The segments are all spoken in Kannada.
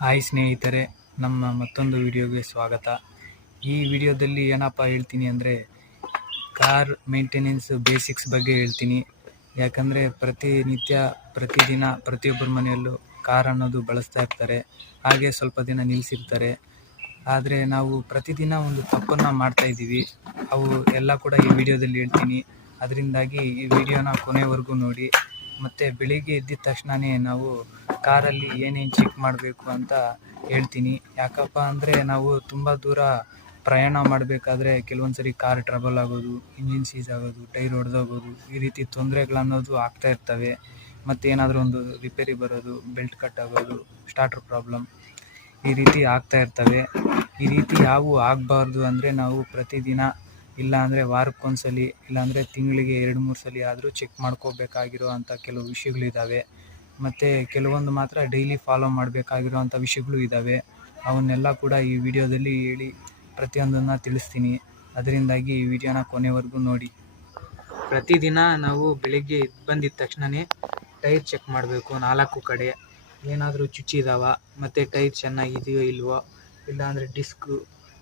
ಹಾಯ್ ಸ್ನೇಹಿತರೆ, ನಮ್ಮ ಮತ್ತೊಂದು ವಿಡಿಯೋಗೆ ಸ್ವಾಗತ. ಈ ವಿಡಿಯೋದಲ್ಲಿ ಏನಪ್ಪ ಹೇಳ್ತೀನಿ ಅಂದರೆ ಕಾರ್ ಮೇಂಟೆನೆನ್ಸ್ ಬೇಸಿಕ್ಸ್ ಬಗ್ಗೆ ಹೇಳ್ತೀನಿ. ಯಾಕಂದರೆ ಪ್ರತಿದಿನ ಪ್ರತಿಯೊಬ್ಬರ ಮನೆಯಲ್ಲೂ ಕಾರ್ ಅನ್ನೋದು ಬಳಸ್ತಾ ಇರ್ತಾರೆ, ಹಾಗೆ ಸ್ವಲ್ಪ ದಿನ ನಿಲ್ಲಿಸಿರ್ತಾರೆ. ಆದರೆ ನಾವು ಪ್ರತಿದಿನ ಒಂದು ತಪ್ಪನ್ನು ಮಾಡ್ತಾಯಿದ್ದೀವಿ. ಅವು ಎಲ್ಲ ಕೂಡ ಈ ವಿಡಿಯೋದಲ್ಲಿ ಹೇಳ್ತೀನಿ. ಅದರಿಂದಾಗಿ ಈ ವಿಡಿಯೋನ ಕೊನೆವರೆಗೂ ನೋಡಿ. ಮತ್ತು ಬೆಳಿಗ್ಗೆ ಎದ್ದಿದ ತಕ್ಷಣವೇ ನಾವು ಕಾರಲ್ಲಿ ಏನೇನು ಚೆಕ್ ಮಾಡಬೇಕು ಅಂತ ಹೇಳ್ತೀನಿ. ಯಾಕಪ್ಪ ಅಂದರೆ ನಾವು ತುಂಬ ದೂರ ಪ್ರಯಾಣ ಮಾಡಬೇಕಾದ್ರೆ ಕೆಲವೊಂದು ಸರಿ ಕಾರ್ ಟ್ರಬಲ್ ಆಗೋದು, ಇಂಜಿನ್ ಸೀಸ್ ಆಗೋದು, ಟೈರ್ ಒಡೆದೋಗೋದು, ಈ ರೀತಿ ತೊಂದರೆಗಳನ್ನೋದು ಆಗ್ತಾ ಇರ್ತವೆ. ಮತ್ತು ಏನಾದರೂ ಒಂದು ರಿಪೇರಿ ಬರೋದು, ಬೆಲ್ಟ್ ಕಟ್ ಆಗೋದು, ಸ್ಟಾರ್ಟರ್ ಪ್ರಾಬ್ಲಮ್, ಈ ರೀತಿ ಆಗ್ತಾ ಇರ್ತವೆ. ಈ ರೀತಿ ಯಾವುವು ಆಗಬಾರ್ದು ಅಂದರೆ ನಾವು ಪ್ರತಿದಿನ ಇಲ್ಲ ಅಂದರೆ ವಾರಕ್ಕೊಂದ್ಸಲಿ ಇಲ್ಲಾಂದರೆ ತಿಂಗಳಿಗೆ 2-3 ಸಲ ಆದರೂ ಚೆಕ್ ಮಾಡ್ಕೋಬೇಕಾಗಿರೋ ಅಂಥ ಕೆಲವು ವಿಷಯಗಳಿದ್ದಾವೆ. ಮತ್ತು ಕೆಲವೊಂದು ಮಾತ್ರ ಡೈಲಿ ಫಾಲೋ ಮಾಡಬೇಕಾಗಿರೋ ಅಂಥ ವಿಷಯಗಳು ಇದ್ದಾವೆ. ಅವನ್ನೆಲ್ಲ ಕೂಡ ಈ ವಿಡಿಯೋದಲ್ಲಿ ಹೇಳಿ ಪ್ರತಿಯೊಂದನ್ನು ತಿಳಿಸ್ತೀನಿ. ಅದರಿಂದಾಗಿ ಈ ವಿಡಿಯೋನ ಕೊನೆವರೆಗೂ ನೋಡಿ. ಪ್ರತಿದಿನ ನಾವು ಬೆಳಿಗ್ಗೆ ಬಂದಿದ್ದ ತಕ್ಷಣವೇ ಟೈರ್ ಚೆಕ್ ಮಾಡಬೇಕು. 4 ಕಡೆ ಏನಾದರೂ ಚುಚ್ಚಿದಾವ, ಮತ್ತು ಟೈರ್ ಚೆನ್ನಾಗಿದೆಯೋ ಇಲ್ವೋ, ಇಲ್ಲಾಂದರೆ ಡಿಸ್ಕು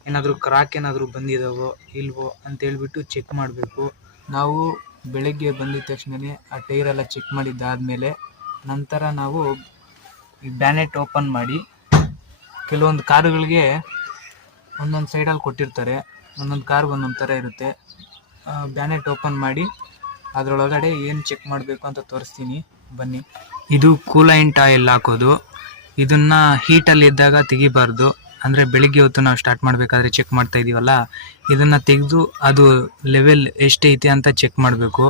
ಏನಾದರೂ ಕ್ರಾಕ್ ಏನಾದರೂ ಬಂದಿದ್ದಾವೋ ಇಲ್ವೋ ಅಂತೇಳ್ಬಿಟ್ಟು ಚೆಕ್ ಮಾಡಬೇಕು. ನಾವು ಬೆಳಗ್ಗೆ ಬಂದಿದ್ದ ತಕ್ಷಣವೇ ಆ ಟೈರೆಲ್ಲ ಚೆಕ್ ಮಾಡಿದ್ದಾದಮೇಲೆ ನಂತರ ನಾವು ಈ ಬ್ಯಾನೆಟ್ ಓಪನ್ ಮಾಡಿ, ಕೆಲವೊಂದು ಕಾರುಗಳಿಗೆ ಒಂದೊಂದು ಸೈಡಲ್ಲಿ ಕೊಟ್ಟಿರ್ತಾರೆ, ಒಂದೊಂದು ಕಾರ್ಗೆ ಒಂದೊಂದು ಥರ ಇರುತ್ತೆ. ಬ್ಯಾನೆಟ್ ಓಪನ್ ಮಾಡಿ ಅದರೊಳಗಡೆ ಏನು ಚೆಕ್ ಮಾಡಬೇಕು ಅಂತ ತೋರಿಸ್ತೀನಿ, ಬನ್ನಿ. ಇದು ಕೂಲೈಂಟ್ ಆಯಿಲ್ ಹಾಕೋದು. ಇದನ್ನು ಹೀಟಲ್ಲಿದ್ದಾಗ ತೆಗಿಬಾರ್ದು. ಅಂದರೆ ಬೆಳಿಗ್ಗೆ ಹೊತ್ತು ನಾವು ಸ್ಟಾರ್ಟ್ ಮಾಡಬೇಕಾದ್ರೆ ಚೆಕ್ ಮಾಡ್ತಾ ಇದ್ದೀವಲ್ಲ, ಇದನ್ನು ತೆಗೆದು ಅದು ಲೆವೆಲ್ ಎಷ್ಟೈತೆ ಅಂತ ಚೆಕ್ ಮಾಡಬೇಕು.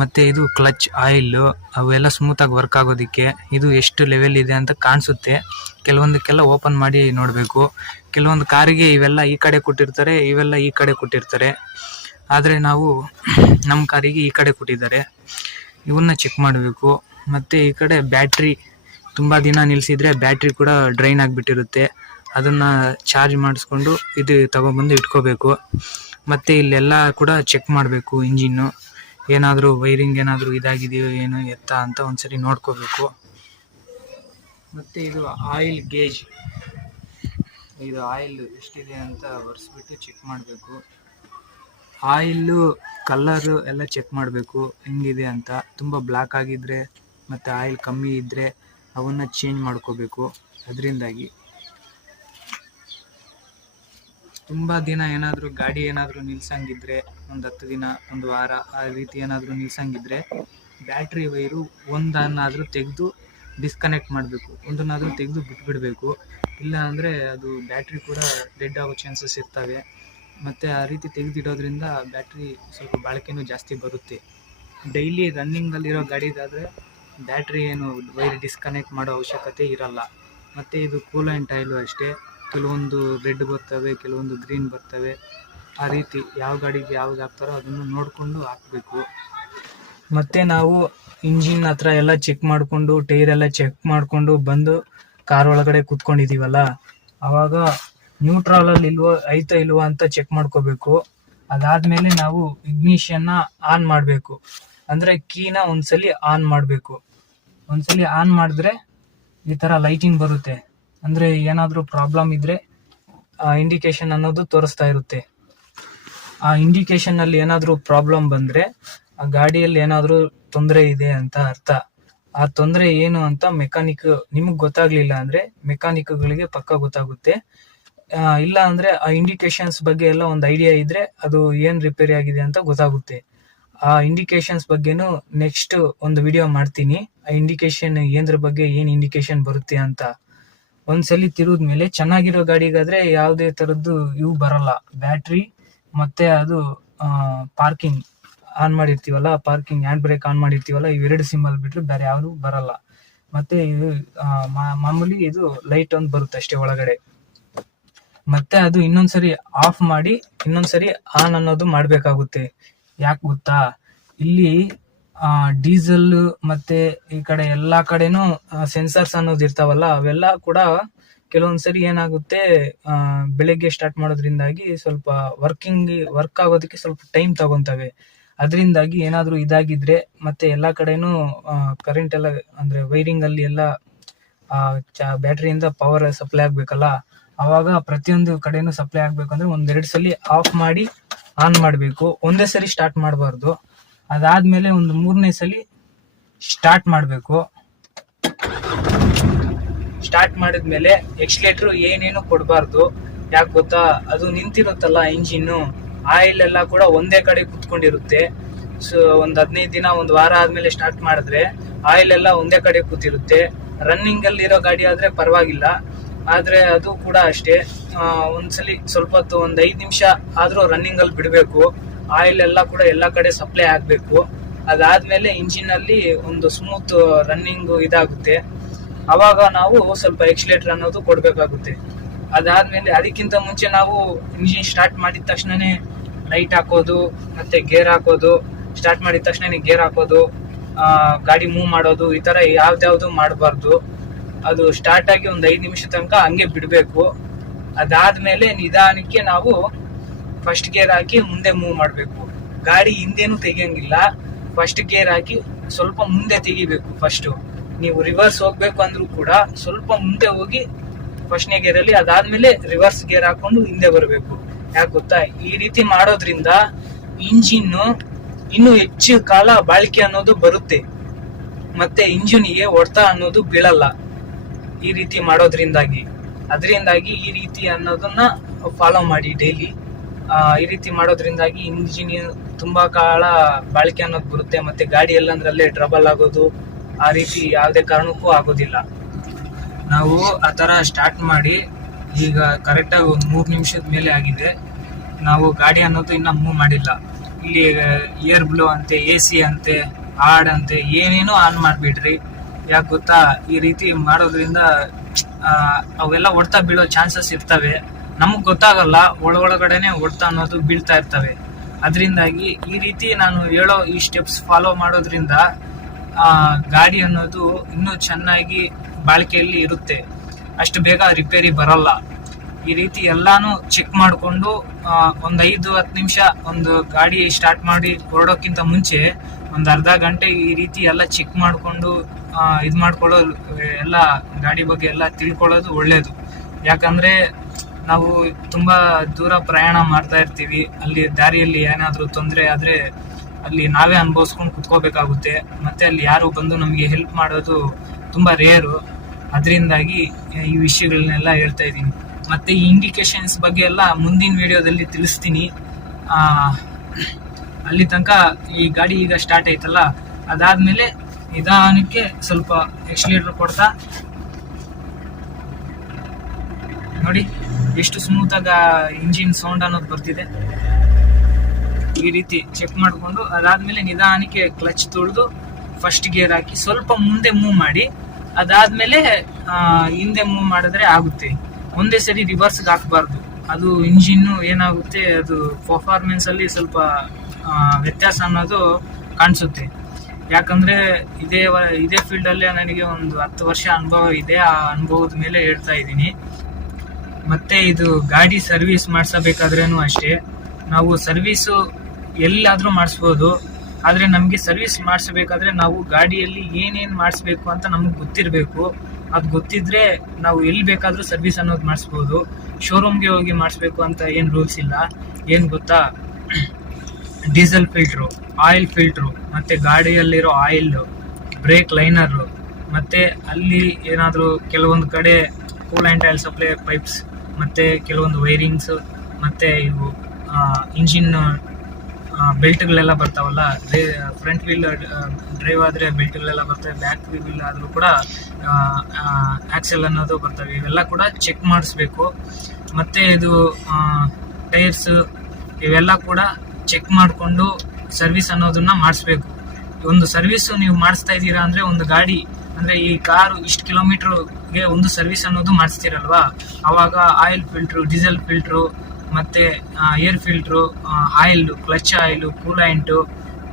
ಮತ್ತು ಇದು ಕ್ಲಚ್ ಆಯಿಲ್ಲು, ಅವೆಲ್ಲ ಸ್ಮೂತಾಗಿ ವರ್ಕ್ ಆಗೋದಕ್ಕೆ ಇದು ಎಷ್ಟು ಲೆವೆಲ್ ಇದೆ ಅಂತ ಕಾಣಿಸುತ್ತೆ. ಕೆಲವೊಂದಕ್ಕೆಲ್ಲ ಓಪನ್ ಮಾಡಿ ನೋಡಬೇಕು. ಕೆಲವೊಂದು ಕಾರಿಗೆ ಇವೆಲ್ಲ ಈ ಕಡೆ ಕೊಟ್ಟಿರ್ತಾರೆ, ಇವೆಲ್ಲ ಈ ಕಡೆ ಕೊಟ್ಟಿರ್ತಾರೆ. ಆದರೆ ನಾವು ನಮ್ಮ ಕಾರಿಗೆ ಈ ಕಡೆ ಕೊಟ್ಟಿದ್ದಾರೆ, ಇವನ್ನ ಚೆಕ್ ಮಾಡಬೇಕು. ಮತ್ತು ಈ ಕಡೆ ಬ್ಯಾಟ್ರಿ ತುಂಬ ದಿನ ನಿಲ್ಲಿಸಿದರೆ ಬ್ಯಾಟ್ರಿ ಕೂಡ ಡ್ರೈನ್ ಆಗಿಬಿಟ್ಟಿರುತ್ತೆ. ಅದನ್ನು ಚಾರ್ಜ್ ಮಾಡಿಸ್ಕೊಂಡು ಇದು ತಗೊಬಂದು ಇಟ್ಕೋಬೇಕು. ಮತ್ತು ಇಲ್ಲೆಲ್ಲ ಕೂಡ ಚೆಕ್ ಮಾಡಬೇಕು. ಇಂಜಿನ್ನು ಏನಾದರೂ ವೈರಿಂಗ್ ಏನಾದರೂ ಇದಾಗಿದೆಯೋ ಏನೋ ಎತ್ತ ಅಂತ ಒಂದ್ಸರಿ ನೋಡ್ಕೋಬೇಕು. ಮತ್ತು ಇದು ಆಯಿಲ್ ಗೇಜ್, ಇದು ಆಯಿಲ್ ಎಷ್ಟಿದೆ ಅಂತ ಒರೆಸ್ಬಿಟ್ಟು ಚೆಕ್ ಮಾಡಬೇಕು. ಆಯಿಲ್ಲು ಕಲ್ಲರು ಎಲ್ಲ ಚೆಕ್ ಮಾಡಬೇಕು ಹೆಂಗಿದೆ ಅಂತ. ತುಂಬ ಬ್ಲ್ಯಾಕ್ ಆಗಿದ್ದರೆ ಮತ್ತು ಆಯಿಲ್ ಕಮ್ಮಿ ಇದ್ದರೆ ಅವನ್ನು ಚೇಂಜ್ ಮಾಡ್ಕೋಬೇಕು. ಅದರಿಂದಾಗಿ ತುಂಬ ದಿನ ಏನಾದರೂ ಗಾಡಿ ಏನಾದರೂ ನಿಲ್ಸಂಗಿದ್ರೆ, ಒಂದು 10 ದಿನ, ಒಂದು ವಾರ ಆ ರೀತಿ ಏನಾದರೂ ನಿಲ್ಸಂಗಿದ್ರೆ ಬ್ಯಾಟ್ರಿ ವೈರು ಒಂದನ್ನಾದರೂ ತೆಗೆದು ಡಿಸ್ಕನೆಕ್ಟ್ ಮಾಡಬೇಕು, ಒಂದನ್ನಾದರೂ ತೆಗೆದು ಬಿಟ್ಬಿಡಬೇಕು. ಇಲ್ಲ ಅಂದರೆ ಅದು ಬ್ಯಾಟ್ರಿ ಕೂಡ ಡೆಡ್ ಆಗೋ ಚಾನ್ಸಸ್ ಇರ್ತವೆ. ಮತ್ತು ಆ ರೀತಿ ತೆಗೆದಿಡೋದ್ರಿಂದ ಬ್ಯಾಟ್ರಿ ಸ್ವಲ್ಪ ಬಾಳಿಕೆನೂ ಜಾಸ್ತಿ ಬರುತ್ತೆ. ಡೈಲಿ ರನ್ನಿಂಗಲ್ಲಿರೋ ಗಾಡಿದಾದರೆ ಬ್ಯಾಟ್ರಿ ಏನು ವೈರ್ ಡಿಸ್ಕನೆಕ್ಟ್ ಮಾಡೋ ಅವಶ್ಯಕತೆ ಇರಲ್ಲ. ಮತ್ತು ಇದು ಕೂಲೈಂಟ್ ಆಯಿಲು ಅಷ್ಟೇ, ಕೆಲವೊಂದು ರೆಡ್ ಬರ್ತವೆ, ಕೆಲವೊಂದು ಗ್ರೀನ್ ಬರ್ತವೆ. ಆ ರೀತಿ ಯಾವ ಗಾಡಿಗೆ ಯಾವ್ದು ಹಾಕ್ತಾರೋ ಅದನ್ನು ನೋಡಿಕೊಂಡು ಹಾಕಬೇಕು. ಮತ್ತು ನಾವು ಇಂಜಿನ್ ಹತ್ರ ಎಲ್ಲ ಚೆಕ್ ಮಾಡಿಕೊಂಡು, ಟೈರೆಲ್ಲ ಚೆಕ್ ಮಾಡಿಕೊಂಡು ಬಂದು ಕಾರ್ ಒಳಗಡೆ ಕೂತ್ಕೊಂಡಿದ್ದೀವಲ್ಲ, ಆವಾಗ ನ್ಯೂಟ್ರಲಲ್ಲಿ ಐತಾ ಇಲ್ವೋ ಅಂತ ಚೆಕ್ ಮಾಡ್ಕೋಬೇಕು. ಅದಾದಮೇಲೆ ನಾವು ಇಗ್ನಿಷನ್ನ ಆನ್ ಮಾಡಬೇಕು. ಅಂದರೆ ಕೀನ ಒಂದ್ಸಲಿ ಆನ್ ಮಾಡಬೇಕು. ಒಂದ್ಸಲಿ ಆನ್ ಮಾಡಿದ್ರೆ ಈ ಥರ ಲೈಟಿಂಗ್ ಬರುತ್ತೆ. ಅಂದರೆ ಏನಾದರೂ ಪ್ರಾಬ್ಲಮ್ ಇದ್ದರೆ ಇಂಡಿಕೇಶನ್ ಅನ್ನೋದು ತೋರಿಸ್ತಾ ಇರುತ್ತೆ. ಆ ಇಂಡಿಕೇಶನ್ನಲ್ಲಿ ಏನಾದರೂ ಪ್ರಾಬ್ಲಮ್ ಬಂದರೆ ಆ ಗಾಡಿಯಲ್ಲಿ ಏನಾದರೂ ತೊಂದರೆ ಇದೆ ಅಂತ ಅರ್ಥ. ಆ ತೊಂದರೆ ಏನು ಅಂತ ನಿಮಗೆ ಗೊತ್ತಾಗಲಿಲ್ಲ ಅಂದರೆ ಮೆಕ್ಯಾನಿಕ್ಗಳಿಗೆ ಪಕ್ಕ ಗೊತ್ತಾಗುತ್ತೆ. ಇಲ್ಲ ಅಂದರೆ ಆ ಇಂಡಿಕೇಶನ್ಸ್ ಬಗ್ಗೆ ಎಲ್ಲ ಒಂದು ಐಡಿಯಾ ಇದ್ದರೆ ಅದು ಏನು ರಿಪೇರಿ ಆಗಿದೆ ಅಂತ ಗೊತ್ತಾಗುತ್ತೆ. ಆ ಇಂಡಿಕೇಶನ್ಸ್ ಬಗ್ಗೆನೂ ನೆಕ್ಸ್ಟ್ ಒಂದು ವಿಡಿಯೋ ಮಾಡ್ತೀನಿ. ಆ ಇಂಡಿಕೇಶನ್ ಏನದ್ರ ಬಗ್ಗೆ ಏನು ಇಂಡಿಕೇಶನ್ ಬರುತ್ತೆ ಅಂತ. ಒಂದ್ಸಲಿ ತಿರುಗಿದ್ಮೇಲೆ ಚೆನ್ನಾಗಿರೋ ಗಾಡಿಗಾದರೆ ಯಾವುದೇ ಥರದ್ದು ಇವು ಬರಲ್ಲ. ಬ್ಯಾಟ್ರಿ ಮತ್ತು ಅದು ಪಾರ್ಕಿಂಗ್ ಆನ್ ಮಾಡಿರ್ತೀವಲ್ಲ, ಪಾರ್ಕಿಂಗ್ ಹ್ಯಾಂಡ್ ಬ್ರೇಕ್ ಆನ್ ಮಾಡಿರ್ತೀವಲ್ಲ, ಇವೆರಡು ಸಿಂಬಲ್ ಬಿಟ್ಟರೆ ಬೇರೆ ಯಾವುದು ಬರಲ್ಲ. ಮತ್ತು ಇದು ಮಾಮೂಲಿ ಇದು ಲೈಟ್ ಒಂದು ಬರುತ್ತೆ ಅಷ್ಟೇ ಒಳಗಡೆ. ಮತ್ತು ಅದು ಇನ್ನೊಂದ್ಸರಿ ಆಫ್ ಮಾಡಿ ಇನ್ನೊಂದ್ಸರಿ ಆನ್ ಅನ್ನೋದು ಮಾಡಬೇಕಾಗುತ್ತೆ. ಯಾಕೆ ಗೊತ್ತಾ, ಇಲ್ಲಿ ಡೀಸೆಲ್ ಮತ್ತು ಈ ಕಡೆ ಎಲ್ಲ ಕಡೆನೂ ಸೆನ್ಸರ್ಸ್ ಅನ್ನೋದು ಇರ್ತಾವಲ್ಲ, ಅವೆಲ್ಲ ಕೂಡ ಕೆಲವೊಂದ್ಸರಿ ಏನಾಗುತ್ತೆ, ಬೆಳಗ್ಗೆ ಸ್ಟಾರ್ಟ್ ಮಾಡೋದ್ರಿಂದಾಗಿ ಸ್ವಲ್ಪ ವರ್ಕ್ ಆಗೋದಕ್ಕೆ ಸ್ವಲ್ಪ ಟೈಮ್ ತಗೊತವೆ. ಅದರಿಂದಾಗಿ ಏನಾದರೂ ಇದಾಗಿದ್ರೆ ಮತ್ತು ಎಲ್ಲ ಕಡೆನೂ ಕರೆಂಟ್ ಎಲ್ಲ ಅಂದರೆ ವೈರಿಂಗಲ್ಲಿ ಎಲ್ಲ ಬ್ಯಾಟ್ರಿಯಿಂದ ಪವರ್ ಸಪ್ಲೈ ಆಗ್ಬೇಕಲ್ಲ, ಅವಾಗ ಪ್ರತಿಯೊಂದು ಕಡೆನೂ ಸಪ್ಲೈ ಆಗ್ಬೇಕಂದ್ರೆ 1-2 ಸಲ ಆಫ್ ಮಾಡಿ ಆನ್ ಮಾಡಬೇಕು. ಒಂದೇ ಸರಿ ಸ್ಟಾರ್ಟ್ ಮಾಡಬಾರ್ದು. ಅದಾದ್ಮೇಲೆ ಒಂದು 3ನೇ ಸಲ ಸ್ಟಾರ್ಟ್ ಮಾಡಬೇಕು. ಸ್ಟಾರ್ಟ್ ಮಾಡಿದ್ಮೇಲೆ ಎಕ್ಸ್ಲೇಟರ್ ಏನೇನು ಕೊಡಬಾರ್ದು. ಯಾಕೆ ಗೊತ್ತಾ, ಅದು ನಿಂತಿರುತ್ತಲ್ಲ ಇಂಜಿನ್, ಆಯಿಲ್ ಎಲ್ಲ ಕೂಡ ಒಂದೇ ಕಡೆ ಕುತ್ಕೊಂಡಿರುತ್ತೆ. ಸೊ ಒಂದು 15 ದಿನ, ಒಂದು ವಾರ ಆದ್ಮೇಲೆ ಸ್ಟಾರ್ಟ್ ಮಾಡಿದ್ರೆ ಆಯಿಲ್ ಎಲ್ಲ ಒಂದೇ ಕಡೆ ಕೂತಿರುತ್ತೆ. ರನ್ನಿಂಗ್ ಅಲ್ಲಿ ಇರೋ ಗಾಡಿ ಆದ್ರೆ ಪರವಾಗಿಲ್ಲ, ಆದ್ರೆ ಅದು ಕೂಡ ಅಷ್ಟೇ. ಒಂದ್ಸಲಿ ಸ್ವಲ್ಪ ಹೊತ್ತು, ಒಂದು 5 ನಿಮಿಷ ಆದ್ರೂ ರನ್ನಿಂಗ್ ಅಲ್ಲಿ ಬಿಡಬೇಕು. ಆಯಿಲ್ ಎಲ್ಲ ಕೂಡ ಎಲ್ಲ ಕಡೆ ಸಪ್ಲೈ ಆಗ್ಬೇಕು. ಅದಾದ್ಮೇಲೆ ಇಂಜಿನ್ ಅಲ್ಲಿ ಒಂದು ಸ್ಮೂತ್ ರನ್ನಿಂಗ್ ಇದಾಗುತ್ತೆ. ಅವಾಗ ನಾವು ಸ್ವಲ್ಪ ಎಕ್ಸ್ಲೇಟರ್ ಅನ್ನೋದು ಕೊಡ್ಬೇಕಾಗುತ್ತೆ. ಅದಾದ್ಮೇಲೆ ಅದಕ್ಕಿಂತ ಮುಂಚೆ ನಾವು ಇಂಜಿನ್ ಸ್ಟಾರ್ಟ್ ಮಾಡಿದ ತಕ್ಷಣನೇ ಲೈಟ್ ಹಾಕೋದು, ಮತ್ತೆ ಗೇರ್ ಹಾಕೋದು, ಸ್ಟಾರ್ಟ್ ಮಾಡಿದ ತಕ್ಷಣ ಗೇರ್ ಹಾಕೋದು, ಗಾಡಿ ಮೂವ್ ಮಾಡೋದು, ಈ ತರ ಯಾವ್ದಾವ್ದು ಮಾಡಬಾರ್ದು. ಅದು ಸ್ಟಾರ್ಟ್ ಆಗಿ ಒಂದು 5 ನಿಮಿಷ ತನಕ ಹಂಗೆ ಬಿಡಬೇಕು. ಅದಾದ್ಮೇಲೆ ನಿಧಾನಕ್ಕೆ ನಾವು ಫಸ್ಟ್ ಗೇರ್ ಹಾಕಿ ಮುಂದೆ ಮೂವ್ ಮಾಡಬೇಕು. ಗಾಡಿ ಹಿಂದೆನೂ ತೆಗಿಯಂಗಿಲ್ಲ, ಫಸ್ಟ್ ಗೇರ್ ಹಾಕಿ ಸ್ವಲ್ಪ ಮುಂದೆ ತೆಗಿಬೇಕು. ಫಸ್ಟ್ ನೀವು ರಿವರ್ಸ್ ಹೋಗ್ಬೇಕು ಅಂದ್ರೂ ಕೂಡ ಸ್ವಲ್ಪ ಮುಂದೆ ಹೋಗಿ ಫಸ್ಟ್ನೇ ಗೇರ್ ಅಲ್ಲಿ, ಅದಾದ್ಮೇಲೆ ರಿವರ್ಸ್ ಗೇರ್ ಹಾಕೊಂಡು ಹಿಂದೆ ಬರಬೇಕು. ಯಾಕೆ ಗೊತ್ತಾ, ಈ ರೀತಿ ಮಾಡೋದ್ರಿಂದ ಇಂಜಿನ್ ಇನ್ನು ಹೆಚ್ಚು ಕಾಲ ಬಾಳಿಕೆ ಅನ್ನೋದು ಬರುತ್ತೆ, ಮತ್ತೆ ಇಂಜಿನ್ಗೆ ಹೊಡೆತ ಅನ್ನೋದು ಬೀಳಲ್ಲ ಈ ರೀತಿ ಮಾಡೋದ್ರಿಂದಾಗಿ. ಅದರಿಂದಾಗಿ ಈ ರೀತಿ ಅನ್ನೋದನ್ನ ಫಾಲೋ ಮಾಡಿ ಡೈಲಿ. ಈ ರೀತಿ ಮಾಡೋದ್ರಿಂದಾಗಿ ಇಂಜಿನ್ ತುಂಬಾ ಕಾಲ ಬಾಳಿಕೆ ಅನ್ನೋದು ಬರುತ್ತೆ, ಮತ್ತೆ ಗಾಡಿ ಎಲ್ಲಂದ್ರಲ್ಲೇ ಟ್ರಬಲ್ ಆಗೋದು ಆ ರೀತಿ ಯಾವುದೇ ಕಾರಣಕ್ಕೂ ಆಗೋದಿಲ್ಲ. ನಾವು ಆ ತರ ಸ್ಟಾರ್ಟ್ ಮಾಡಿ ಈಗ ಕರೆಕ್ಟಾಗಿ ಒಂದು 3 ನಿಮಿಷದ ಮೇಲೆ ಆಗಿದೆ. ನಾವು ಗಾಡಿ ಅನ್ನೋದು ಇನ್ನ ಮೂವ್ ಮಾಡಿಲ್ಲ. ಇಲ್ಲಿ ಏರ್ ಬ್ಲೋ ಅಂತೆ, AC ಅಂತೆ, ಹಾಡ್ ಅಂತೆ, ಏನೇನೋ ಆನ್ ಮಾಡ್ಬಿಡ್ರಿ. ಯಾಕೆ ಗೊತ್ತಾ, ಈ ರೀತಿ ಮಾಡೋದ್ರಿಂದ ಅವೆಲ್ಲ ಹೊಡ್ತಾ ಬೀಳೋ ಚಾನ್ಸಸ್ ಇರ್ತವೆ. ನಮಗ್ ಗೊತ್ತಾಗಲ್ಲ, ಒಳಗಡೆನೆ ಹೊಡ್ತಾ ಅನ್ನೋದು ಬೀಳ್ತಾ ಇರ್ತವೆ. ಅದರಿಂದಾಗಿ ಈ ರೀತಿ ನಾನು ಹೇಳೋ ಈ ಸ್ಟೆಪ್ಸ್ ಫಾಲೋ ಮಾಡೋದ್ರಿಂದ ಗಾಡಿ ಅನ್ನೋದು ಇನ್ನೂ ಚೆನ್ನಾಗಿ ಬಾಳಿಕೆಯಲ್ಲಿ ಇರುತ್ತೆ, ಅಷ್ಟು ಬೇಗ ರಿಪೇರಿ ಬರಲ್ಲ. ಈ ರೀತಿ ಎಲ್ಲಾನು ಚೆಕ್ ಮಾಡಿಕೊಂಡು ಒಂದು 5-10 ನಿಮಿಷ ಒಂದು ಗಾಡಿ ಸ್ಟಾರ್ಟ್ ಮಾಡಿ ಹೊರಡೋಕ್ಕಿಂತ ಮುಂಚೆ ಒಂದು ಅರ್ಧ ಗಂಟೆ ಈ ರೀತಿ ಎಲ್ಲ ಚೆಕ್ ಮಾಡಿಕೊಂಡು ಇದು ಮಾಡ್ಕೊಳ್ಳೋದು, ಎಲ್ಲ ಗಾಡಿ ಬಗ್ಗೆ ಎಲ್ಲ ತಿಳ್ಕೊಳ್ಳೋದು ಒಳ್ಳೇದು. ಯಾಕಂದ್ರೆ ನಾವು ತುಂಬಾ ದೂರ ಪ್ರಯಾಣ ಮಾಡ್ತಾ ಇರ್ತೀವಿ, ಅಲ್ಲಿ ದಾರಿಯಲ್ಲಿ ಏನಾದರೂ ತೊಂದರೆ ಆದ್ರೆ ಅಲ್ಲಿ ನಾವೇ ಅನುಭವಿಸ್ಕೊಂಡು ಕುತ್ಕೋಬೇಕಾಗುತ್ತೆ. ಮತ್ತೆ ಅಲ್ಲಿ ಯಾರು ಬಂದು ನಮಗೆ ಹೆಲ್ಪ್ ಮಾಡೋದು ತುಂಬಾ ರೇರು. ಅದರಿಂದಾಗಿ ಈ ವಿಷಯಗಳನ್ನೆಲ್ಲ ಹೇಳ್ತಾ ಇದ್ದೀನಿ. ಮತ್ತೆ ಈ ಇಂಡಿಕೇಶನ್ಸ್ ಬಗ್ಗೆ ಎಲ್ಲ ಮುಂದಿನ ವಿಡಿಯೋದಲ್ಲಿ ತಿಳಿಸ್ತೀನಿ. ಅಲ್ಲಿ ತನಕ ಈ ಗಾಡಿ ಈಗ ಸ್ಟಾರ್ಟ್ ಆಯ್ತಲ್ಲ, ಅದಾದ್ಮೇಲೆ ನಿಧಾನಕ್ಕೆ ಸ್ವಲ್ಪ ಎಕ್ಸ್ಲೇಟರ್ ಕೊಡ್ತಾ ನೋಡಿ ಎಷ್ಟು ಸ್ಮೂತ್ ಆಗ ಇಂಜಿನ್ ಸೌಂಡ್ ಅನ್ನೋದು ಬರ್ತಿದೆ. ಈ ರೀತಿ ಚೆಕ್ ಮಾಡಿಕೊಂಡು ಅದಾದ್ಮೇಲೆ ನಿಧಾನಕ್ಕೆ ಕ್ಲಚ್ ತುಳಿದು ಫಸ್ಟ್ ಗೇರ್ ಹಾಕಿ ಸ್ವಲ್ಪ ಮುಂದೆ ಮೂವ್ ಮಾಡಿ, ಅದಾದ್ಮೇಲೆ ಹಿಂದೆ ಮೂವ್ ಮಾಡಿದ್ರೆ ಆಗುತ್ತೆ. ಒಂದೇ ಸರಿ ರಿವರ್ಸ್ಗೆ ಹಾಕಬಾರ್ದು. ಅದು ಇಂಜಿನ್ ಏನಾಗುತ್ತೆ, ಅದು ಪರ್ಫಾರ್ಮೆನ್ಸ್ ಅಲ್ಲಿ ಸ್ವಲ್ಪ ವ್ಯತ್ಯಾಸ ಅನ್ನೋದು ಕಾಣಿಸುತ್ತೆ. ಯಾಕಂದ್ರೆ ಇದೇ ಫೀಲ್ಡ್ ಅಲ್ಲೇ ನನಗೆ ಒಂದು 10 ವರ್ಷ ಅನುಭವ ಇದೆ. ಆ ಅನುಭವದ ಮೇಲೆ ಹೇಳ್ತಾ ಇದ್ದೀನಿ. ಮತ್ತೆ ಇದು ಗಾಡಿ ಸರ್ವಿಸ್ ಮಾಡಿಸಬೇಕಾದ್ರೇನು ಅಷ್ಟೇ, ನಾವು ಸರ್ವಿಸು ಎಲ್ಲಾದ್ರೂ ಮಾಡಿಸ್ಬೋದು. ಆದ್ರೆ ನಮ್ಗೆ ಸರ್ವಿಸ್ ಮಾಡಿಸ್ಬೇಕಾದ್ರೆ ನಾವು ಗಾಡಿಯಲ್ಲಿ ಏನೇನ್ ಮಾಡಿಸ್ಬೇಕು ಅಂತ ನಮ್ಗೆ ಗೊತ್ತಿರಬೇಕು. ಅದು ಗೊತ್ತಿದ್ರೆ ನಾವು ಎಲ್ಲಿ ಬೇಕಾದ್ರೂ ಸರ್ವಿಸ್ ಅನ್ನೋದು ಮಾಡಿಸ್ಬೋದು. ಶೋರೂಮ್ಗೆ ಹೋಗಿ ಮಾಡಿಸ್ಬೇಕು ಅಂತ ಏನು ರೂಲ್ಸ್ ಇಲ್ಲ. ಏನು ಗೊತ್ತಾ, ಡೀಸೆಲ್ ಫಿಲ್ಟ್ರು, ಆಯಿಲ್ ಫಿಲ್ಟ್ರು, ಮತ್ತೆ ಗಾಡಿಯಲ್ಲಿರೋ ಆಯಿಲ್, ಬ್ರೇಕ್ ಲೈನರು, ಮತ್ತೆ ಅಲ್ಲಿ ಏನಾದರೂ ಕೆಲವೊಂದು ಕಡೆ cool and oil supply pipes, ಮತ್ತೆ ಕೆಲವೊಂದು ವೈರಿಂಗ್ಸ್, ಮತ್ತೆ ಇವು ಇಂಜಿನ್ ಬೆಲ್ಟ್ಗಳೆಲ್ಲ ಬರ್ತಾವಲ್ಲ, ಫ್ರಂಟ್ ವೀಲ್ ಡ್ರೈವ್ ಆದರೆ ಬೆಲ್ಟ್ಗಳೆಲ್ಲ ಬರ್ತವೆ, ಬ್ಯಾಕ್ ವೀಲ್ ಆದರೂ ಕೂಡ ಆಕ್ಸೆಲ್ ಅನ್ನೋದು ಬರ್ತವೆ. ಇವೆಲ್ಲ ಕೂಡ ಚೆಕ್ ಮಾಡಿಸ್ಬೇಕು. ಮತ್ತು ಇದು ಟೈರ್ಸ್ ಇವೆಲ್ಲ ಕೂಡ ಚೆಕ್ ಮಾಡಿಕೊಂಡು ಸರ್ವಿಸ್ ಅನ್ನೋದನ್ನ ಮಾಡಿಸ್ಬೇಕು. ಒಂದು ಸರ್ವಿಸು ನೀವು ಮಾಡಿಸ್ತಾ ಇದ್ದೀರಾ ಅಂದರೆ, ಒಂದು ಗಾಡಿ ಅಂದರೆ ಈ ಕಾರು ಇಷ್ಟು ಕಿಲೋಮೀಟ್ರಿಗೆ ಒಂದು ಸರ್ವಿಸ್ ಅನ್ನೋದು ಮಾಡಿಸ್ತೀರಲ್ವಾ, ಆವಾಗ ಆಯಿಲ್ ಫಿಲ್ಟ್ರು, ಡೀಸೆಲ್ ಫಿಲ್ಟ್ರು, ಮತ್ತು air filter, oil, clutch oil, coolant,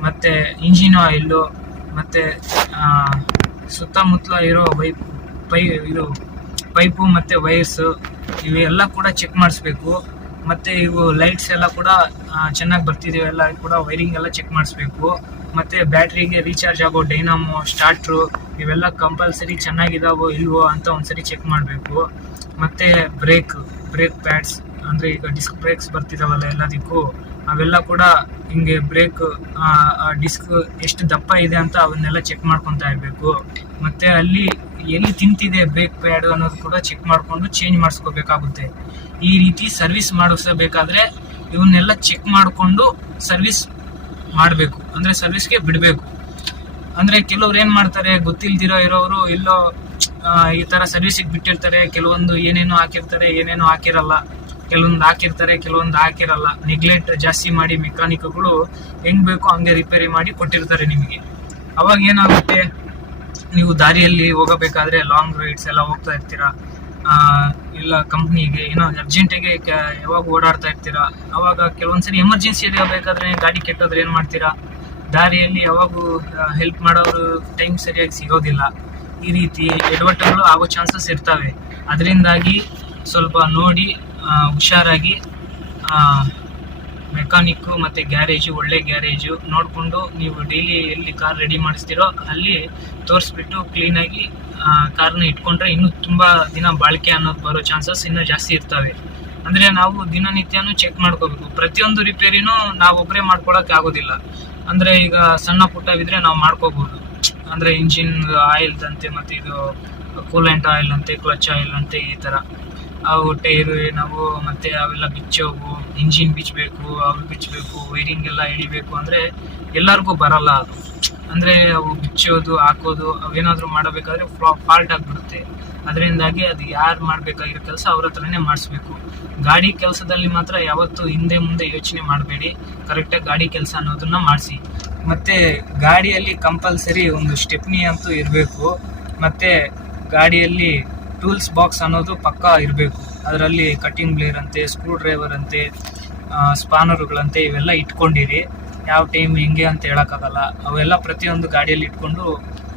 ಮತ್ತು ಇಂಜಿನ್ ಆಯಿಲು, ಮತ್ತು ಸುತ್ತಮುತ್ತಲ ಇರೋ ಪೈಪು ಮತ್ತು ವೈರ್ಸು ಇವೆಲ್ಲ ಕೂಡ ಚೆಕ್ ಮಾಡಿಸ್ಬೇಕು. ಮತ್ತೆ ಇವು ಲೈಟ್ಸ್ ಎಲ್ಲ ಕೂಡ ಚೆನ್ನಾಗಿ ಬರ್ತಿದೆಯೋ ಎಲ್ಲ ಕೂಡ ವೈರಿಂಗ್ ಎಲ್ಲ ಚೆಕ್ ಮಾಡಿಸ್ಬೇಕು. ಮತ್ತೆ ಬ್ಯಾಟ್ರಿಗೆ ರೀಚಾರ್ಜ್ ಆಗೋ ಡೈನಾಮೋ, ಸ್ಟಾರ್ಟ್ರು ಇವೆಲ್ಲ ಕಂಪಲ್ಸರಿ ಚೆನ್ನಾಗಿದಾವೋ ಇಲ್ವೋ ಅಂತ ಒಂದ್ಸರಿ ಚೆಕ್ ಮಾಡಬೇಕು. ಮತ್ತೆ ಬ್ರೇಕ್ ಪ್ಯಾಡ್ಸ್ ಅಂದ್ರೆ ಈಗ ಡಿಸ್ಕ್ ಬ್ರೇಕ್ಸ್ ಬರ್ತಿದಾವಲ್ಲ ಎಲ್ಲದಕ್ಕೂ, ಅವೆಲ್ಲ ಕೂಡ ಹಿಂಗೆ ಬ್ರೇಕ್ ಡಿಸ್ಕ್ ಎಷ್ಟು ದಪ್ಪ ಇದೆ ಅಂತ ಅವನ್ನೆಲ್ಲ ಚೆಕ್ ಮಾಡ್ಕೊತಾ ಇರಬೇಕು. ಮತ್ತೆ ಅಲ್ಲಿ ಎಲ್ಲಿ ತಿಂತಿದೆ ಬ್ರೇಕ್ ಪ್ಯಾಡ್ ಅನ್ನೋದು ಕೂಡ ಚೆಕ್ ಮಾಡಿಕೊಂಡು ಚೇಂಜ್ ಮಾಡಿಸ್ಕೋಬೇಕಾಗುತ್ತೆ. ಈ ರೀತಿ ಸರ್ವಿಸ್ ಮಾಡಿಸಬೇಕಾದ್ರೆ ಇವನ್ನೆಲ್ಲ ಚೆಕ್ ಮಾಡಿಕೊಂಡು ಸರ್ವಿಸ್ ಮಾಡಬೇಕು, ಅಂದ್ರೆ ಸರ್ವಿಸ್ಗೆ ಬಿಡಬೇಕು. ಅಂದ್ರೆ ಕೆಲವ್ರು ಏನ್ ಮಾಡ್ತಾರೆ, ಗೊತ್ತಿಲ್ದಿರೋ ಇರೋರು ಎಲ್ಲೋ ಈ ತರ ಸರ್ವಿಸಿಗೆ ಬಿಟ್ಟಿರ್ತಾರೆ. ಕೆಲವೊಂದು ಏನೇನೋ ಹಾಕಿರ್ತಾರೆ, ಏನೇನೋ ಹಾಕಿರಲ್ಲ, ಕೆಲವೊಂದು ಹಾಕಿರ್ತಾರೆ, ಕೆಲವೊಂದು ಹಾಕಿರಲ್ಲ. ನೆಗ್ಲೆಕ್ಟ್ ಜಾಸ್ತಿ ಮಾಡಿ ಮೆಕ್ಯಾನಿಕ್ಗಳು ಹೆಂಗ್ ಬೇಕೋ ಹಂಗೆ ರಿಪೇರಿ ಮಾಡಿ ಕೊಟ್ಟಿರ್ತಾರೆ ನಿಮಗೆ. ಅವಾಗ ಏನಾಗುತ್ತೆ, ನೀವು ದಾರಿಯಲ್ಲಿ ಹೋಗಬೇಕಾದ್ರೆ ಲಾಂಗ್ ರೈಡ್ಸ್ ಎಲ್ಲ ಹೋಗ್ತಾ ಇರ್ತೀರಾ, ಇಲ್ಲ ಕಂಪ್ನಿಗೆ ಏನೋ ಅರ್ಜೆಂಟಿಗೆ ಯಾವಾಗ ಓಡಾಡ್ತಾ ಇರ್ತೀರಾ, ಅವಾಗ ಕೆಲವೊಂದ್ಸರಿ ಎಮರ್ಜೆನ್ಸಿ ಬೇಕಾದ್ರೆ ಗಾಡಿ ಕೆಟ್ಟೋದ್ರೆ ಏನ್ ಮಾಡ್ತೀರಾ, ದಾರಿಯಲ್ಲಿ ಯಾವಾಗೂ ಹೆಲ್ಪ್ ಮಾಡೋರು ಟೈಮ್ ಸರಿಯಾಗಿ ಸಿಗೋದಿಲ್ಲ. ಈ ರೀತಿ ಎಡವಟ್ಟುಗಳು ಆಗೋ ಚಾನ್ಸಸ್ ಇರ್ತವೆ. ಅದರಿಂದಾಗಿ ಸ್ವಲ್ಪ ನೋಡಿ ಹುಷಾರಾಗಿ ಮೆಕ್ಯಾನಿಕ್ಕು ಮತ್ತು ಗ್ಯಾರೇಜು, ಒಳ್ಳೆ ಗ್ಯಾರೇಜು ನೋಡಿಕೊಂಡು ನೀವು ಡೈಲಿ ಎಲ್ಲಿ ಕಾರ್ ರೆಡಿ ಮಾಡಿಸ್ತೀರೋ ಅಲ್ಲಿ ತೋರಿಸ್ಬಿಟ್ಟು ಕ್ಲೀನಾಗಿ ಕಾರ್ನ ಇಟ್ಕೊಂಡ್ರೆ ಇನ್ನೂ ತುಂಬ ದಿನ ಬಾಳಿಕೆ ಅನ್ನೋದು ಬರೋ ಚಾನ್ಸಸ್ ಇನ್ನೂ ಜಾಸ್ತಿ ಇರ್ತವೆ. ಅಂದರೆ ನಾವು ದಿನನಿತ್ಯನೂ ಚೆಕ್ ಮಾಡ್ಕೋಬೇಕು. ಪ್ರತಿಯೊಂದು ರಿಪೇರಿನೂ ನಾವು ಒಬ್ಬರೇ ಮಾಡ್ಕೊಳಕ್ಕೆ ಆಗೋದಿಲ್ಲ. ಅಂದರೆ ಈಗ ಸಣ್ಣ ಪುಟ್ಟವಿದ್ರೆ ನಾವು ಮಾಡ್ಕೋಬೋದು. ಅಂದರೆ ಇಂಜಿನ್ ಆಯಿಲ್ದಂತೆ ಮತ್ತು ಇದು ಕೂಲೆಂಟ್ ಆಯಿಲ್ ಅಂತೆ, ಕ್ಲಚ್ ಆಯಿಲ್ ಅಂತೆ, ಈ ಥರ ಅವು ಟೈರು ನಾವು ಮತ್ತೆ ಅವೆಲ್ಲ ಬಿಚ್ಚೋವು, ಇಂಜಿನ್ ಬಿಚ್ಚಬೇಕು, ಅವು ಬಿಚ್ಚಬೇಕು, ವೈರಿಂಗ್ ಎಲ್ಲ ಎಳಿಬೇಕು ಅಂದರೆ ಎಲ್ಲರಿಗೂ ಬರಲ್ಲ ಅದು. ಅಂದರೆ ಅವು ಬಿಚ್ಚೋದು ಹಾಕೋದು ಅವೇನಾದರೂ ಮಾಡಬೇಕಾದ್ರೆ ಫಾಲ್ಟ್ ಆಗಿಬಿಡುತ್ತೆ. ಅದರಿಂದಾಗಿ ಅದು ಯಾರು ಮಾಡಬೇಕಾಗಿರೋ ಕೆಲಸ ಅವ್ರ ಹತ್ರನೇ ಮಾಡಿಸ್ಬೇಕು. ಗಾಡಿ ಕೆಲಸದಲ್ಲಿ ಮಾತ್ರ ಯಾವತ್ತೂ ಹಿಂದೆ ಮುಂದೆ ಯೋಚನೆ ಮಾಡಬೇಡಿ, ಕರೆಕ್ಟಾಗಿ ಗಾಡಿ ಕೆಲಸ ಅನ್ನೋದನ್ನ ಮಾಡಿಸಿ. ಮತ್ತು ಗಾಡಿಯಲ್ಲಿ ಕಂಪಲ್ಸರಿ ಒಂದು ಸ್ಟೆಪ್ನಿ ಅಂತೂ ಇರಬೇಕು. ಮತ್ತು ಗಾಡಿಯಲ್ಲಿ ಟೂಲ್ಸ್ ಬಾಕ್ಸ್ ಅನ್ನೋದು ಪಕ್ಕಾ ಇರಬೇಕು. ಅದರಲ್ಲಿ ಕಟ್ಟಿಂಗ್ ಬ್ಲೇಡ್ ಅಂತೆ, ಸ್ಕ್ರೂ ಡ್ರೈವರ್ ಅಂತೆ, ಸ್ಪಾನರುಗಳಂತೆ ಇವೆಲ್ಲ ಇಟ್ಕೊಂಡಿರಿ. ಯಾವ ಟೈಮ್ ಹೆಂಗೆ ಅಂತ ಹೇಳೋಕ್ಕಾಗಲ್ಲ. ಅವೆಲ್ಲ ಪ್ರತಿಯೊಂದು ಗಾಡಿಯಲ್ಲಿ ಇಟ್ಕೊಂಡು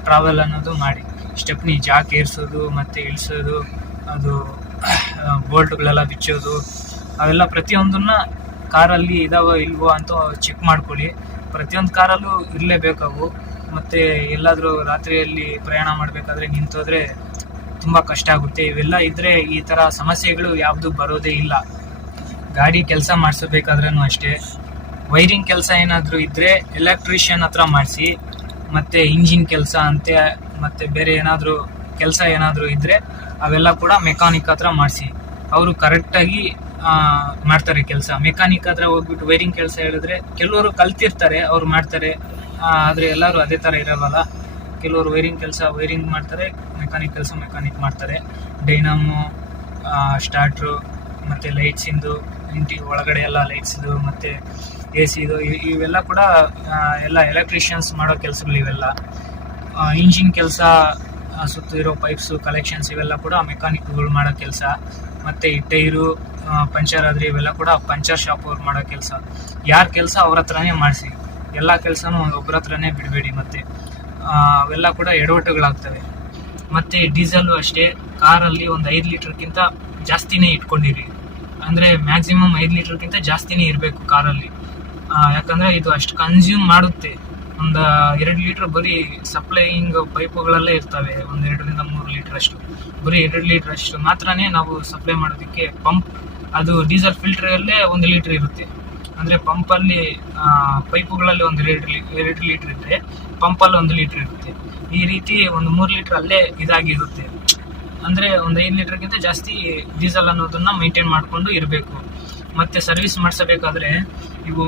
ಟ್ರಾವೆಲ್ ಅನ್ನೋದು ಮಾಡಿ. ಸ್ಟೆಪ್ನಿ ಜಾಕ್ ಏರಿಸೋದು ಮತ್ತು ಇಳಿಸೋದು, ಅದು ಬೋಲ್ಟ್ಗಳೆಲ್ಲ ಬಿಚ್ಚೋದು, ಅವೆಲ್ಲ ಪ್ರತಿಯೊಂದನ್ನ ಕಾರಲ್ಲಿ ಇದಾವೋ ಇಲ್ವೋ ಅಂತ ಚೆಕ್ ಮಾಡ್ಕೊಳ್ಳಿ. ಪ್ರತಿಯೊಂದು ಕಾರಲ್ಲೂ ಇರಲೇಬೇಕವು. ಮತ್ತು ಎಲ್ಲಾದರೂ ರಾತ್ರಿಯಲ್ಲಿ ಪ್ರಯಾಣ ಮಾಡಬೇಕಾದ್ರೆ ನಿಂತೋದ್ರೆ ತುಂಬ ಕಷ್ಟ ಆಗುತ್ತೆ. ಇವೆಲ್ಲ ಇದ್ದರೆ ಈ ಥರ ಸಮಸ್ಯೆಗಳು ಯಾವುದು ಬರೋದೇ ಇಲ್ಲ. ಗಾಡಿ ಕೆಲಸ ಮಾಡಿಸಬೇಕಾದ್ರೂ ಅಷ್ಟೇ. ವೈರಿಂಗ್ ಕೆಲಸ ಏನಾದರೂ ಇದ್ದರೆ ಎಲೆಕ್ಟ್ರಿಷಿಯನ್ ಹತ್ರ ಮಾಡಿಸಿ. ಮತ್ತು ಇಂಜಿನ್ ಕೆಲಸ ಅಂತೆ ಮತ್ತು ಬೇರೆ ಏನಾದರೂ ಕೆಲಸ ಏನಾದರೂ ಇದ್ದರೆ ಅವೆಲ್ಲ ಕೂಡ ಮೆಕ್ಯಾನಿಕ್ ಹತ್ರ ಮಾಡಿಸಿ. ಅವರು ಕರೆಕ್ಟಾಗಿ ಮಾಡ್ತಾರೆ ಕೆಲಸ. ಮೆಕ್ಯಾನಿಕ್ ಹತ್ರ ಹೋಗ್ಬಿಟ್ಟು ವೈರಿಂಗ್ ಕೆಲಸ ಹೇಳಿದ್ರೆ ಕೆಲವರು ಕಲ್ತಿರ್ತಾರೆ, ಅವ್ರು ಮಾಡ್ತಾರೆ. ಆದರೆ ಎಲ್ಲರೂ ಅದೇ ಥರ ಇರಲ್ಲ. ಕೆಲವರು ವೈರಿಂಗ್ ಕೆಲಸ ವೈರಿಂಗ್ ಮಾಡ್ತಾರೆ, ಮೆಕ್ಯಾನಿಕ್ ಕೆಲಸ ಮೆಕ್ಯಾನಿಕ್ ಮಾಡ್ತಾರೆ. ಡೈನಾಮೋ, ಸ್ಟಾರ್ಟ್ರು ಮತ್ತು ಲೈಟ್ಸಿಂದು, ಇಂಟಿ ಒಳಗಡೆ ಎಲ್ಲ ಲೈಟ್ಸಿದು ಮತ್ತು ಎ ಸಿದು ಇವೆಲ್ಲ ಕೂಡ ಎಲ್ಲ ಎಲೆಕ್ಟ್ರಿಷಿಯನ್ಸ್ ಮಾಡೋ ಕೆಲಸಗಳು ಇವೆಲ್ಲ. ಇಂಜಿನ್ ಕೆಲಸ, ಸುತ್ತ ಇರೋ ಪೈಪ್ಸು ಕಲೆಕ್ಷನ್ಸ್ ಇವೆಲ್ಲ ಕೂಡ ಮೆಕ್ಯಾನಿಕ್ಗಳು ಮಾಡೋ ಕೆಲಸ. ಮತ್ತು ಈ ಟೈರು ಪಂಚರ್ ಆದರೆ ಇವೆಲ್ಲ ಕೂಡ ಪಂಚರ್ ಶಾಪ್ ಅವ್ರು ಮಾಡೋ ಕೆಲಸ. ಯಾರ ಕೆಲಸ ಅವ್ರ ಹತ್ರನೇ ಮಾಡಿಸಿ. ಎಲ್ಲ ಕೆಲಸನೂ ಒಬ್ಬರ ಹತ್ರನೇ ಬಿಡಬೇಡಿ. ಮತ್ತು ಅವೆಲ್ಲ ಕೂಡ ಎಡವಟ್ಟುಗಳಾಗ್ತವೆ. ಮತ್ತು ಡೀಸೆಲ್ಲು ಅಷ್ಟೇ, ಕಾರಲ್ಲಿ ಒಂದು 5 ಲೀಟ್ರ್ಗಿಂತ ಜಾಸ್ತಿನೇ ಇಟ್ಕೊಂಡಿರಿ. ಅಂದರೆ ಮ್ಯಾಕ್ಸಿಮಮ್ 5 ಲೀಟ್ರ್ಗಿಂತ ಜಾಸ್ತಿನೇ ಇರಬೇಕು ಕಾರಲ್ಲಿ. ಯಾಕಂದರೆ ಇದು ಅಷ್ಟು ಕನ್ಸ್ಯೂಮ್ ಮಾಡುತ್ತೆ. ಒಂದು 2 ಲೀಟ್ರ್ ಬರೀ ಸಪ್ಲೈಯಿಂಗ್ ಪೈಪುಗಳಲ್ಲೇ ಇರ್ತವೆ. ಒಂದು 2 ರಿಂದ 3 ಲೀಟ್ರ್ ಅಷ್ಟು, ಬರೀ 2 ಲೀಟ್ರ್ ಅಷ್ಟು ಮಾತ್ರನೇ ನಾವು ಸಪ್ಲೈ ಮಾಡೋದಕ್ಕೆ. ಪಂಪ್ ಅದು ಡೀಸೆಲ್ ಫಿಲ್ಟ್ರಲ್ಲೇ 1 ಲೀಟ್ರ್ ಇರುತ್ತೆ. ಅಂದರೆ ಪಂಪಲ್ಲಿ ಪೈಪುಗಳಲ್ಲಿ ಒಂದು 2 ಲೀಟ್ರ್ ಇದ್ದರೆ ಪಂಪಲ್ಲಿ 1 ಲೀಟ್ರ್ ಇರುತ್ತೆ. ಈ ರೀತಿ ಒಂದು 3 ಲೀಟ್ರ್ ಅಲ್ಲೇ ಇದಾಗಿರುತ್ತೆ. ಅಂದರೆ ಒಂದು 5 ಲೀಟ್ರ್ಗಿಂತ ಜಾಸ್ತಿ ಡೀಸೆಲ್ ಅನ್ನೋದನ್ನು ಮೈಂಟೈನ್ ಮಾಡಿಕೊಂಡು ಇರಬೇಕು. ಮತ್ತು ಸರ್ವಿಸ್ ಮಾಡಿಸಬೇಕಾದ್ರೆ ಇವು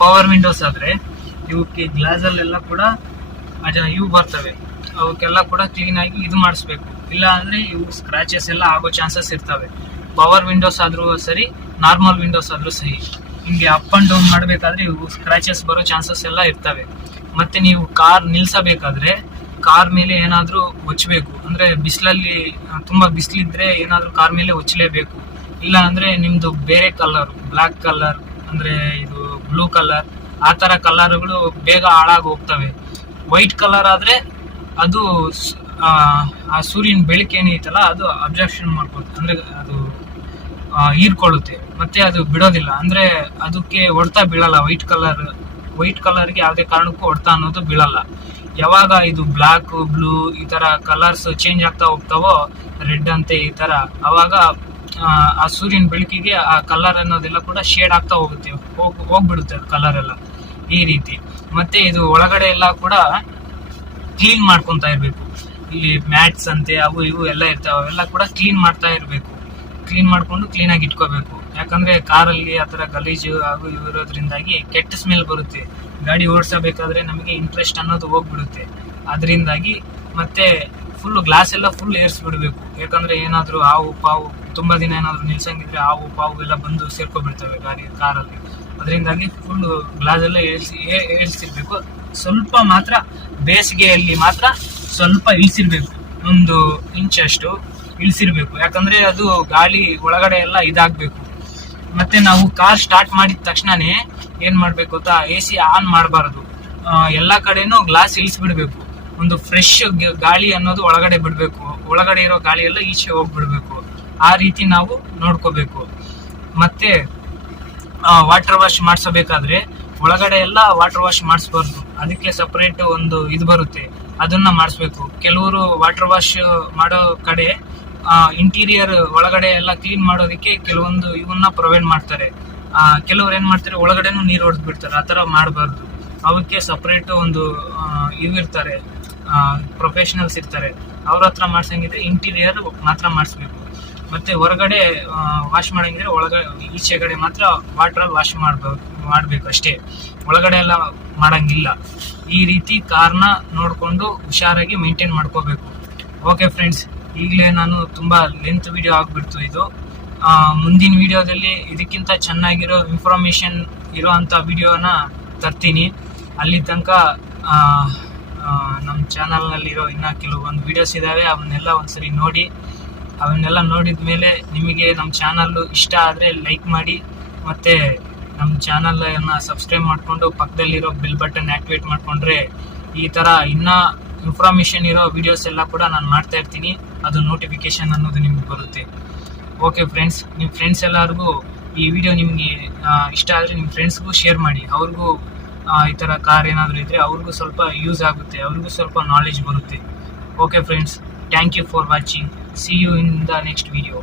ಪವರ್ ವಿಂಡೋಸ್ ಆದರೆ ಇವಕ್ಕೆ ಗ್ಲಾಸಲ್ಲೆಲ್ಲ ಕೂಡ ಇವು ಬರ್ತವೆ. ಅವಕ್ಕೆಲ್ಲ ಕೂಡ ಕ್ಲೀನಾಗಿ ಇದು ಮಾಡಿಸ್ಬೇಕು. ಇಲ್ಲ ಅಂದರೆ ಇವು ಸ್ಕ್ರ್ಯಾಚಸ್ ಎಲ್ಲ ಆಗೋ ಚಾನ್ಸಸ್ ಇರ್ತವೆ. ಪವರ್ ವಿಂಡೋಸ್ ಆದರೂ ಸರಿ, ನಾರ್ಮಲ್ ವಿಂಡೋಸ್ ಆದರೂ ಸರಿ, ಹಿಂಗೆ ಅಪ್ ಆ್ಯಂಡ್ ಡೌನ್ ಮಾಡಬೇಕಾದ್ರೆ ಇವು ಸ್ಕ್ರ್ಯಾಚಸ್ ಬರೋ ಚಾನ್ಸಸ್ ಎಲ್ಲ ಇರ್ತವೆ. ಮತ್ತು ನೀವು ಕಾರ್ ನಿಲ್ಲಿಸಬೇಕಾದ್ರೆ ಕಾರ್ ಮೇಲೆ ಏನಾದರೂ ಒಚ್ಚಬೇಕು. ಅಂದರೆ ಬಿಸಿಲಲ್ಲಿ ತುಂಬ ಬಿಸಿಲಿದ್ರೆ ಏನಾದರೂ ಕಾರ್ ಮೇಲೆ ಒಚ್ಚಲೇಬೇಕು. ಇಲ್ಲ ಅಂದರೆ ನಿಮ್ಮದು ಬೇರೆ ಕಲರ್, ಬ್ಲ್ಯಾಕ್ ಕಲರ್ ಅಂದರೆ ಇದು ಬ್ಲೂ ಕಲರ್, ಆ ಥರ ಕಲರ್ಗಳು ಬೇಗ ಹಾಳಾಗಿ ಹೋಗ್ತವೆ. ವೈಟ್ ಕಲರ್ ಆದರೆ ಅದು ಆ ಸೂರ್ಯನ ಬೆಳಕೇನೈತಲ್ಲ ಅದು ಅಬ್ಜರ್ಪ್ಷನ್ ಮಾಡ್ಕೊಳ್ತದೆ. ಅಂದರೆ ಅದು ಹೀರ್ಕೊಳ್ಳುತ್ತೆ, ಮತ್ತೆ ಅದು ಬಿಡೋದಿಲ್ಲ. ಅಂದ್ರೆ ಅದಕ್ಕೆ ಹೊಡ್ತಾ ಬೀಳಲ್ಲ. ವೈಟ್ ಕಲರ್ಗೆ ಯಾವುದೇ ಕಾರಣಕ್ಕೂ ಹೊಡ್ತಾ ಅನ್ನೋದು ಬೀಳಲ್ಲ. ಯಾವಾಗ ಇದು ಬ್ಲಾಕ್, ಬ್ಲೂ ಈ ತರ ಕಲರ್ಸ್ ಚೇಂಜ್ ಆಗ್ತಾ ಹೋಗ್ತಾವೋ, ರೆಡ್ ಅಂತೆ ಈ ತರ, ಅವಾಗ ಆ ಸೂರ್ಯನ ಬೆಳಕಿಗೆ ಆ ಕಲರ್ ಅನ್ನೋದೆಲ್ಲ ಕೂಡ ಶೇಡ್ ಆಗ್ತಾ ಹೋಗುತ್ತೆ, ಹೋಗ್ಬಿಡುತ್ತೆ ಕಲರ್ ಎಲ್ಲ ಈ ರೀತಿ. ಮತ್ತೆ ಇದು ಒಳಗಡೆ ಎಲ್ಲ ಕೂಡ ಕ್ಲೀನ್ ಮಾಡ್ಕೊಂತ ಇರ್ಬೇಕು. ಇಲ್ಲಿ ಮ್ಯಾಟ್ಸ್ ಅಂತೆ ಅವು ಇವು ಎಲ್ಲ ಇರ್ತಾವೆ, ಅವೆಲ್ಲ ಕೂಡ ಕ್ಲೀನ್ ಮಾಡ್ತಾ ಇರ್ಬೇಕು. ಕ್ಲೀನ್ ಮಾಡ್ಕೊಂಡು ಕ್ಲೀನ್ ಆಗಿ ಇಟ್ಕೋಬೇಕು. ಯಾಕಂದ್ರೆ ಕಾರಲ್ಲಿ ಆತರ ಗಲೀಜು ಹಾಗೂ ಇರೋದ್ರಿಂದಾಗಿ ಕೆಟ್ಟ ಸ್ಮೆಲ್ ಬರುತ್ತೆ. ಗಾಡಿ ಓಡಿಸಬೇಕಾದ್ರೆ ನಮಗೆ ಇಂಟ್ರೆಸ್ಟ್ ಅನ್ನೋದು ಹೋಗ್ಬಿಡುತ್ತೆ. ಅದರಿಂದಾಗಿ ಮತ್ತೆ ಫುಲ್ ಗ್ಲಾಸ್ ಎಲ್ಲ ಫುಲ್ ಏರ್ಸ್ಬಿಡ್ಬೇಕು. ಯಾಕಂದ್ರೆ ಏನಾದ್ರು ಹಾವು ಪಾವು ತುಂಬಾ ದಿನ ಏನಾದ್ರು ನಿಲ್ಸಂಗಿದ್ರೆ ಹಾವು ಪಾವು ಎಲ್ಲ ಬಂದು ಸೇರ್ಕೊಬಿಡ್ತವೆ ಕಾರಲ್ಲಿ. ಅದರಿಂದಾಗಿ ಫುಲ್ ಗ್ಲಾಸ್ ಎಲ್ಲ ಏಳ್ಸಿರ್ಬೇಕು. ಸ್ವಲ್ಪ ಮಾತ್ರ ಬೇಸಿಗೆಯಲ್ಲಿ ಮಾತ್ರ ಸ್ವಲ್ಪ ಇಳಿಸಿರ್ಬೇಕು, 1 ಇಂಚ್ ಅಷ್ಟು ಇಳಿಸಿರ್ಬೇಕು. ಯಾಕಂದ್ರೆ ಅದು ಗಾಳಿ ಒಳಗಡೆ ಎಲ್ಲ ಇದಾಗ್ಬೇಕು. ಮತ್ತೆ ನಾವು ಕಾರ್ ಸ್ಟಾರ್ಟ್ ಮಾಡಿದ ತಕ್ಷಣನೇ ಏನ್ ಮಾಡ್ಬೇಕು ಗೊತ್ತಾ, AC ಆನ್ ಮಾಡಬಾರದು. ಎಲ್ಲಾ ಕಡೆನೂ ಗ್ಲಾಸ್ ಇಳಿಸ್ಬಿಡ್ಬೇಕು. ಒಂದು ಫ್ರೆಶ್ ಗಾಳಿ ಅನ್ನೋದು ಒಳಗಡೆ ಬಿಡ್ಬೇಕು. ಒಳಗಡೆ ಇರೋ ಗಾಳಿ ಎಲ್ಲ ಈಚೆ ಹೋಗ್ಬಿಡ್ಬೇಕು. ಆ ರೀತಿ ನಾವು ನೋಡ್ಕೋಬೇಕು. ಮತ್ತೆ ವಾಟರ್ ವಾಶ್ ಮಾಡಿಸಬೇಕಾದ್ರೆ ಒಳಗಡೆ ಎಲ್ಲ ವಾಟರ್ ವಾಶ್ ಮಾಡಿಸ್ಬಾರ್ದು. ಅದಕ್ಕೆ ಸಪರೇಟ್ ಒಂದು ಇದು ಬರುತ್ತೆ, ಅದನ್ನ ಮಾಡಿಸ್ಬೇಕು. ಕೆಲವರು ವಾಟರ್ ವಾಶ್ ಮಾಡೋ ಕಡೆ ಇಂಟೀರಿಯರ್ ಒಳಗಡೆ ಎಲ್ಲ ಕ್ಲೀನ್ ಮಾಡೋದಕ್ಕೆ ಕೆಲವೊಂದು ಇವನ್ನ ಪ್ರೊವೈಡ್ ಮಾಡ್ತಾರೆ. ಕೆಲವ್ರು ಏನ್ ಮಾಡ್ತಾರೆ, ಒಳಗಡೆನೂ ನೀರು ಹೊಡೆದ್ ಬಿಡ್ತಾರೆ. ಆತರ ಮಾಡಬಾರ್ದು. ಅವಕ್ಕೆ ಸಪರೇಟ್ ಒಂದು ಇರ್ತಾರೆ, ಪ್ರೊಫೆಷನಲ್ಸ್ ಇರ್ತಾರೆ. ಅವ್ರ ಹತ್ರ ಮಾಡ್ಸಂಗಿದ್ರೆ ಇಂಟೀರಿಯರ್ ಮಾತ್ರ ಮಾಡಿಸ್ಬೇಕು. ಮತ್ತೆ ಹೊರಗಡೆ ವಾಶ್ ಮಾಡಂಗಿದ್ರೆ ಈಚೆಗಡೆ ಮಾತ್ರ ವಾಟರ್ ವಾಶ್ ಮಾಡ್ಬೇಕು ಅಷ್ಟೇ. ಒಳಗಡೆ ಎಲ್ಲ ಮಾಡಂಗಿಲ್ಲ. ಈ ರೀತಿ ಕಾರ್ನ ನೋಡ್ಕೊಂಡು ಹುಷಾರಾಗಿ ಮೇಂಟೈನ್ ಮಾಡ್ಕೋಬೇಕು. ಓಕೆ ಫ್ರೆಂಡ್ಸ್, ಈಗಲೇ ನಾನು ತುಂಬಾ ಲೆಂತ್ ವಿಡಿಯೋ ಆಗ್ಬಿಡ್ತು ಇದು. ಮುಂದಿನ ವಿಡಿಯೋದಲ್ಲಿ ಇದಕ್ಕಿಂತ ಚೆನ್ನಾಗಿರೋ ಇನ್ಫಾರ್ಮೇಶನ್ ಇರೋಂಥ ವಿಡಿಯೋನ ತರ್ತೀನಿ. ಅಲ್ಲಿ ತನಕ ನಮ್ಮ ಚಾನಲ್ನಲ್ಲಿರೋ ಇನ್ನೂ ಕೆಲವೊಂದು ವಿಡಿಯೋಸ್ ಇದ್ದಾವೆ, ಅವನ್ನೆಲ್ಲ ಒಂದ್ಸರಿ ನೋಡಿ. ಅವನ್ನೆಲ್ಲ ನೋಡಿದ ಮೇಲೆ ನಿಮಗೆ ನಮ್ಮ ಚಾನಲ್ಲು ಇಷ್ಟ ಆದರೆ ಲೈಕ್ ಮಾಡಿ, ಮತ್ತು ನಮ್ಮ ಚಾನಲನ್ನು ಸಬ್ಸ್ಕ್ರೈಬ್ ಮಾಡಿಕೊಂಡು ಪಕ್ಕದಲ್ಲಿರೋ ಬೆಲ್ ಬಟನ್ ಆ್ಯಕ್ಟಿವೇಟ್ ಮಾಡಿಕೊಂಡ್ರೆ ಈ ಥರ ಇನ್ನೂ ಇನ್ಫಾರ್ಮೇಷನ್ ಇರೋ ವಿಡಿಯೋಸ್ ಎಲ್ಲ ಕೂಡ ನಾನು ಮಾಡ್ತಾ ಇರ್ತೀನಿ. ಅದು ನೋಟಿಫಿಕೇಶನ್ ಅನ್ನೋದು ನಿಮ್ಗೆ ಬರುತ್ತೆ. ಓಕೆ ಫ್ರೆಂಡ್ಸ್, ನಿಮ್ಮ ಫ್ರೆಂಡ್ಸ್ ಎಲ್ಲರಿಗೂ ಈ ವಿಡಿಯೋ ನಿಮಗೆ ಇಷ್ಟ ಆದರೆ ನಿಮ್ಮ ಫ್ರೆಂಡ್ಸ್ಗೂ ಶೇರ್ ಮಾಡಿ. ಅವ್ರಿಗೂ ಈ ಥರ ಕಾರ್ ಏನಾದರೂ ಇದ್ದರೆ ಅವ್ರಿಗೂ ಸ್ವಲ್ಪ ಯೂಸ್ ಆಗುತ್ತೆ, ಅವ್ರಿಗೂ ಸ್ವಲ್ಪ ನಾಲೆಜ್ ಬರುತ್ತೆ. Okay friends, thank you for watching. See you in the next video.